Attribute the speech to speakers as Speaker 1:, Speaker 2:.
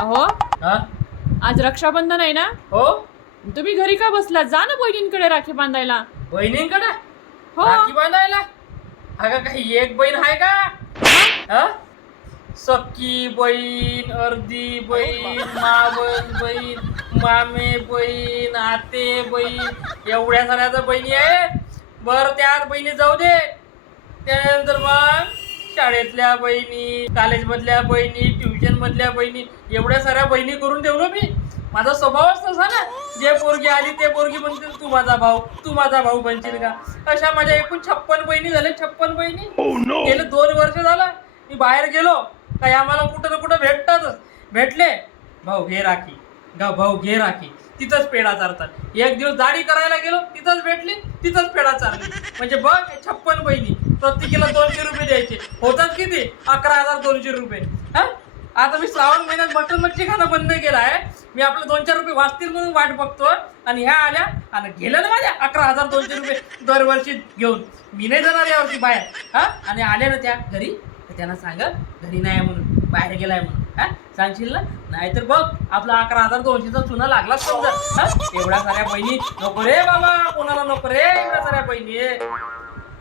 Speaker 1: अहो
Speaker 2: हा?
Speaker 1: आज रक्षाबंधन आहे ना?
Speaker 2: हो?
Speaker 1: तुम्ही घरी का बसला जा ना बहिणींकडे राखी बांधायला.
Speaker 2: बहिणींकडे?
Speaker 1: हो.
Speaker 2: राखी बांधायला? अगं काही एक बहीण आहे का? हा? सख्खी बहीण अर्धी बहीण मावस बहीण मामे बहीण आते बहीण एवढ्या साऱ्या बहिणी आहेत. बर त्यात बहिणी जाऊ दे. त्यानंतर मग शाळेतल्या बहिणी कॉलेजमधल्या बहिणी ट्युशन मधल्या बहिणी एवढ्या साऱ्या बहिणी करून ठेवलो मी. माझा स्वभावच तसा ना जे पोरगी आली ते पोरगी म्हणतील तू माझा भाऊ तू माझा भाऊ बनशील का? अशा माझ्या एकूण छप्पन बहिणी झाल्या छप्पन बहिणी. गेले दोन वर्ष झालं मी बाहेर गेलो काही आम्हाला कुठं ना कुठं भेटतातच. भेटले भाऊ घे राखी. गा भाऊ घे राखी. तिथंच पेढा चारतात. एक दिवस दाढी करायला गेलो तिथंच भेटली तिथंच पेढा चारली. म्हणजे बघ छप्पन बहिणी. प्रत्येकीला दोनशे रुपये द्यायचे. होतात किती? अकरा हजार दोनशे रुपये. हा? आता मी श्रावण महिन्यात मटन मच्छी खाणं बंद केलं आहे मी आपलं दोन चार रुपये वाचतील म्हणून वाट बघतो. आणि ह्या आल्या आणि गेल्या ना माझ्या अकरा हजार दोनशे रुपये दरवर्षी घेऊन. मी नाही जाणार यावर्षी बाहेर. हा? आणि आल्या ना त्या घरी. तर त्यांना सांग घरी नाही म्हणून. बाहेर गेलाय म्हणून. हा? सांगशील ना? नाहीतर बघ आपला अकरा हजार दोनशेचा चुना लागलाच समजा. एवढ्या साऱ्या बहिणी. नको रे बाबा कोणाला नको रे एवढ्या साऱ्या बहिणी.